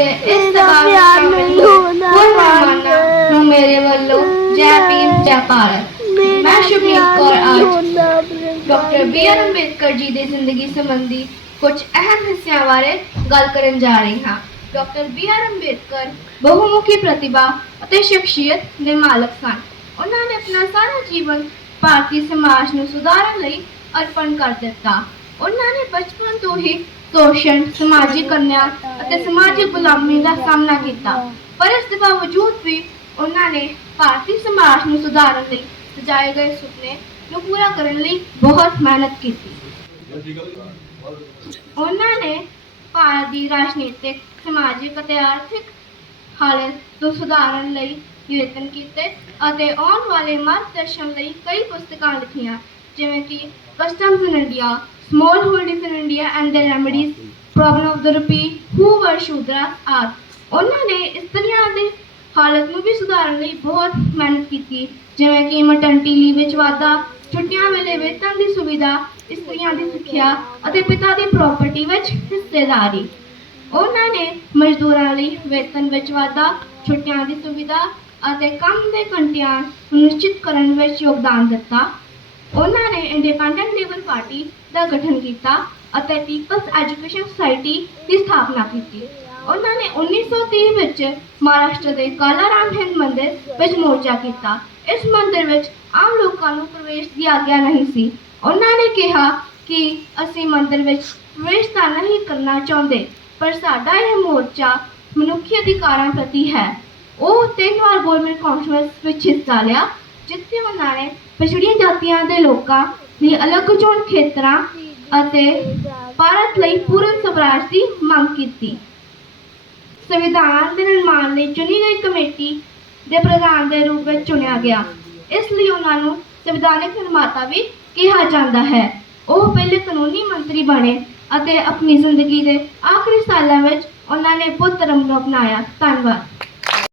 ਅਤੇ ਇਸ ਸ਼ਾਮਿਲ ਹੋਏ ਹੋਰ ਮਹਿਮਾਨਾਂ ਨੂੰ ਮੇਰੇ ਵੱਲੋਂ ਜੈ ਭੀਮ ਜੈ ਭਾਰਤ। ਮੈਂ ਸ਼ੁਭਨੀਤ ਕੌਰ ਅੱਜ doctor B R Ambedkar ji ਦੀ ਜ਼ਿੰਦਗੀ ਸੰਬੰਧੀ ਕੁਝ ਅਹਿਮ ਹਿੱਸਿਆਂ ਬਾਰੇ ਗੱਲ ਕਰਨ ਜਾ ਰਹੀ ਹਾਂ। ਡਾਕਟਰ ਬੀ ਆਰ ਅੰਬੇਦਕਰ ਬਹੁਮੁਖੀ ਪ੍ਰਤਿਭਾ ਅਤੇ ਸ਼ਖਸੀਅਤ ਦੇ ਮਾਲਕ ਸਨ। ਉਹਨਾਂ ਨੇ ਆਪਣਾ ਸਾਰਾ ਜੀਵਨ ਭਾਰਤੀ ਸਮਾਜ ਨੂੰ ਸੁਧਾਰਨ ਲਈ ਅਰਪਣ ਕਰ ਦਿੱਤਾ। ਉਹਨਾਂ ਨੇ ਬਚਪਨ ਤੋਂ ਹੀ ਸ਼ੋਸ਼ਣ, ਸਮਾਜਿਕ ਅਨਿਆਂ ਅਤੇ ਸਮਾਜਿਕ ਗੁਲਾਮੀ ਦਾ ਸਾਹਮਣਾ ਕੀਤਾ। ਪਰ ਇਸ ਦੇ ਬਾਵਜੂਦ ਵੀ ਉਹਨਾਂ ਨੇ ਭਾਰਤੀ ਸਮਾਜ ਨੂੰ ਸੁਧਾਰਨ ਲਈ ਸਜਾਏ ਗਏ ਸੁਪਨੇ ਨੂੰ ਪੂਰਾ ਕਰਨ ਲਈ ਬਹੁਤ ਮਿਹਨਤ ਕੀਤੀ। ਉਹਨਾਂ ਨੇ ਭਾਰਤ ਦੀ ਰਾਜਨੀਤਿਕ, ਸਮਾਜਿਕ ਅਤੇ ਆਰਥਿਕ ਹਾਲਤ ਨੂੰ ਸੁਧਾਰਨ ਲਈ ਯਤਨ ਕੀਤੇ ਅਤੇ ਆਉਣ ਵਾਲੇ ਮਾਰਗਦਰਸ਼ਨ ਲਈ ਕਈ ਪੁਸਤਕਾਂ ਲਿਖੀਆਂ, ਜਿਵੇਂ ਕਿ customs in India small holdings in India their remedies problem of the rupee, who were shudras ਆਦਿ ਉਹਨਾਂ ਨੇ ਇਸਤਰੀਆਂ ਦੀ ਹਾਲਤ ਨੂੰ ਵੀ ਸੁਧਾਰਨ ਲਈ ਬਹੁਤ ਮਿਹਨਤ ਕੀਤੀ ਜਿਵੇਂ ਕਿ ਮਟਰਨਿਟੀ ਲੀਵ ਵਿੱਚ ਵਾਧਾ ਛੁੱਟੀਆਂ ਵੇਲੇ ਵੇਤਨ ਦੀ ਸੁਵਿਧਾ ਇਸਤਰੀਆਂ ਦੀ ਸਿੱਖਿਆ ਅਤੇ ਪਿਤਾ ਦੀ ਪ੍ਰਾਪਰਟੀ ਵਿੱਚ ਹਿੱਸੇਦਾਰੀ ਉਹਨਾਂ ਨੇ ਮਜ਼ਦੂਰਾਂ ਲਈ ਵੇਤਨ ਵਿੱਚ ਵਾਧਾ ਛੁੱਟੀਆਂ ਦੀ ਸੁਵਿਧਾ ਅਤੇ ਕੰਮ ਦੇ ਘੰਟਿਆਂ ਨਿਸ਼ਚਿਤ ਕਰਨ ਵਿੱਚ ਯੋਗਦਾਨ ਦਿੱਤਾ ਉਹਨਾਂ ਨੇ ਇੰਡੀਪੈਂਡੈਂਟ ਲੇਬਰ ਪਾਰਟੀ ਦਾ ਗਠਨ ਕੀਤਾ ਅਤੇ ਪੀਪਲਸ ਐਜੂਕੇਸ਼ਨ ਸੁਸਾਇਟੀ ਦੀ ਸਥਾਪਨਾ ਕੀਤੀ। ਉਹਨਾਂ ਨੇ 1930 ਵਿੱਚ ਮਹਾਰਾਸ਼ਟਰ ਦੇ ਕਾਲਾਰਾਮ ਹਿੰਦ ਮੰਦਿਰ ਵਿੱਚ ਮੋਰਚਾ ਕੀਤਾ। ਇਸ ਮੰਦਿਰ ਵਿੱਚ ਆਮ ਲੋਕਾਂ ਨੂੰ ਪ੍ਰਵੇਸ਼ ਦੀ ਆਗਿਆ ਨਹੀਂ ਸੀ। ਉਹਨਾਂ ਨੇ ਕਿਹਾ ਕਿ ਅਸੀਂ ਮੰਦਿਰ ਵਿੱਚ ਪ੍ਰਵੇਸ਼ ਤਾਂ ਨਹੀਂ ਕਰਨਾ ਚਾਹੁੰਦੇ, ਪਰ ਸਾਡਾ ਇਹ ਮੋਰਚਾ ਮਨੁੱਖੀ ਅਧਿਕਾਰਾਂ ਪ੍ਰਤੀ ਹੈ। ਉਹ ਤਿੰਨ ਵਾਰ ਗਵਰਨਮੈਂਟ ਕਾਨਫਰੰਸ ਵਿੱਚ ਹਿੱਸਾ ਲਿਆ ਜਿੱਥੇ ਉਹਨਾਂ ਨੇ ਪਿਛੜੀਆਂ ਜਾਤੀਆਂ ਦੇ ਲੋਕਾਂ ਲਈ ਅਲੱਗ ਚੋਣ ਖੇਤਰਾਂ ਅਤੇ ਭਾਰਤ ਲਈ ਪੂਰਨ ਸਵਰਾਜ ਦੀ ਮੰਗ ਕੀਤੀ। ਸੰਵਿਧਾਨ ਦੇ ਨਿਰਮਾਣ ਲਈ ਚੁਣੀ ਗਈ ਕਮੇਟੀ ਦੇ ਪ੍ਰਧਾਨ ਦੇ ਰੂਪ ਵਿੱਚ ਚੁਣਿਆ ਗਿਆ। ਇਸ ਲਈ ਉਹਨਾਂ ਨੂੰ ਸੰਵਿਧਾਨਕ ਨਿਰਮਾਤਾ ਵੀ ਕਿਹਾ ਜਾਂਦਾ ਹੈ। ਉਹ ਪਹਿਲੇ ਕਾਨੂੰਨੀ ਮੰਤਰੀ ਬਣੇ ਅਤੇ ਆਪਣੀ ਜ਼ਿੰਦਗੀ ਦੇ ਆਖਰੀ ਸਾਲਾਂ ਵਿੱਚ ਉਹਨਾਂ ਨੇ ਬੁੱਧ ਧਰਮ ਨੂੰ ਅਪਣਾਇਆ। ਧੰਨਵਾਦ।